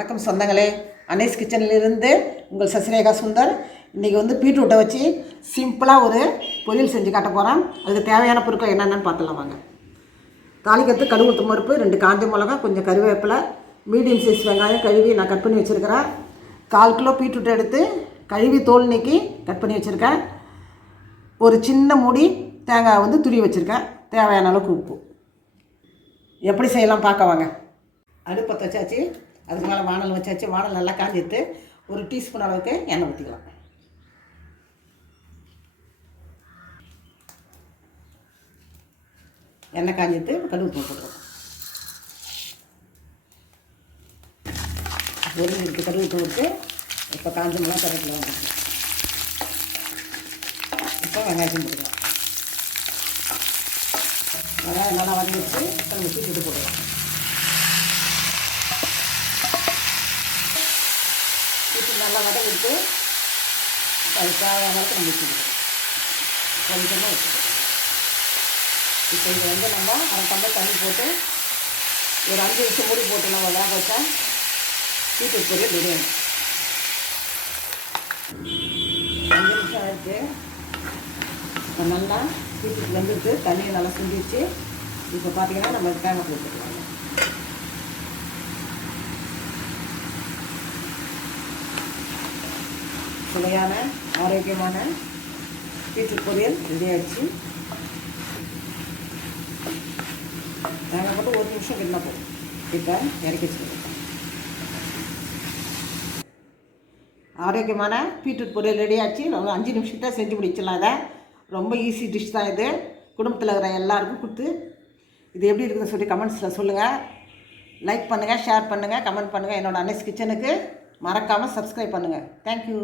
வணக்கம் சொந்தங்களே. அனேஸ் கிச்சன்லேருந்து உங்கள் சசிரேகா சுந்தர். இன்றைக்கி வந்து பீட்ரூட்டை வச்சு சிம்பிளாக ஒரு பொரியல் செஞ்சு காட்ட போகிறேன் அதுக்கு தேவையான பொருட்கள் என்னென்னு பார்த்துலாம் வாங்க. தாளிக்கிறது கடுகு உளுத்தம் பருப்பு ரெண்டு காஞ்ச மிளகா கொஞ்சம் கருவேப்பிலை மீடியம் சைஸ் வெங்காயம் கழுவி நான் கட் பண்ணி வச்சுருக்கிறேன். கால் கிலோ பீட்ரூட்டை எடுத்து கழுவி தோல் நீக்கி கட் பண்ணி வச்சுருக்கேன். ஒரு சின்ன மூடி தேங்காய் வந்து துரி வச்சுருக்கேன். தேவையான அளவுக்கு உப்பு. எப்படி செய்யலாம் பார்க்க வாங்க. அடுப்பை தச்சாச்சு அதுக்கு மேலே வானல் வச்சாச்சு வானல் நல்லா காஞ்சிட்டு ஒரு டீஸ்பூன் அளவுக்கு எண்ணெய் ஊற்றிக்கலாம். எண்ணெய் காஞ்சிட்டு கடுகு போட்டுருவோம் ஒரு இருக்குது கடுகு போட்டு இப்போ காஞ்ச மிளகா கருவேப்பிலை வந்துருக்கு இப்போ வெங்காயத்தையும் போட்டுக்கலாம். வெங்காயம் நல்லா வதங்கிட்டு கடுகு தூக்கிட்டு போட்டுக்கலாம் இப்போ நல்லா வதங்கிட்டு அது தேவையான அளவுக்கு நம்ம வச்சுக்கிட்டோம் கொஞ்சமாக வச்சுக்கிட்டோம் இப்போ இதை வந்து நம்ம அரை டம்ளர் தண்ணி போட்டு ஒரு அஞ்சு நிமிஷம் மூடி போட்டு நம்ம வேக வச்சா சீட்டு பொரியல் பிரியாணி அஞ்சு நிமிஷம் ஆயிடுச்சு. இப்போ நல்லா சீட்டுக்கு வந்துட்டு தண்ணியை நல்லா சிந்திச்சு இப்போ பார்த்தீங்கன்னா நம்ம தேங்காய் போட்டுக்கலாம். சுவையான ஆரோக்கியமான பீட்ரூட் பொரியல் ரெடி ஆயிடுச்சு. தேங்காய் போட்டு ஒரு நிமிஷம் கிண்ணா போதும். இப்போ இறக்கி ஆரோக்கியமான பீட்ரூட் பொரியல் ரெடி ஆச்சு. ரொம்ப அஞ்சு நிமிஷத்தை செஞ்சு முடிச்சிடலாம் இதை. ரொம்ப ஈஸி டிஷ் தான் இது. குடும்பத்தில் இருக்கிற எல்லாருக்கும் கொடுத்து இது எப்படி இருக்குதுன்னு சொல்லி கமெண்ட்ஸில் சொல்லுங்கள் லைக் பண்ணுங்கள் ஷேர் பண்ணுங்கள் கமெண்ட் பண்ணுங்கள் என்னோடய அன்னைஸ் கிச்சனுக்கு மறக்காமல் சப்ஸ்கிரைப் பண்ணுங்கள் தேங்க்யூ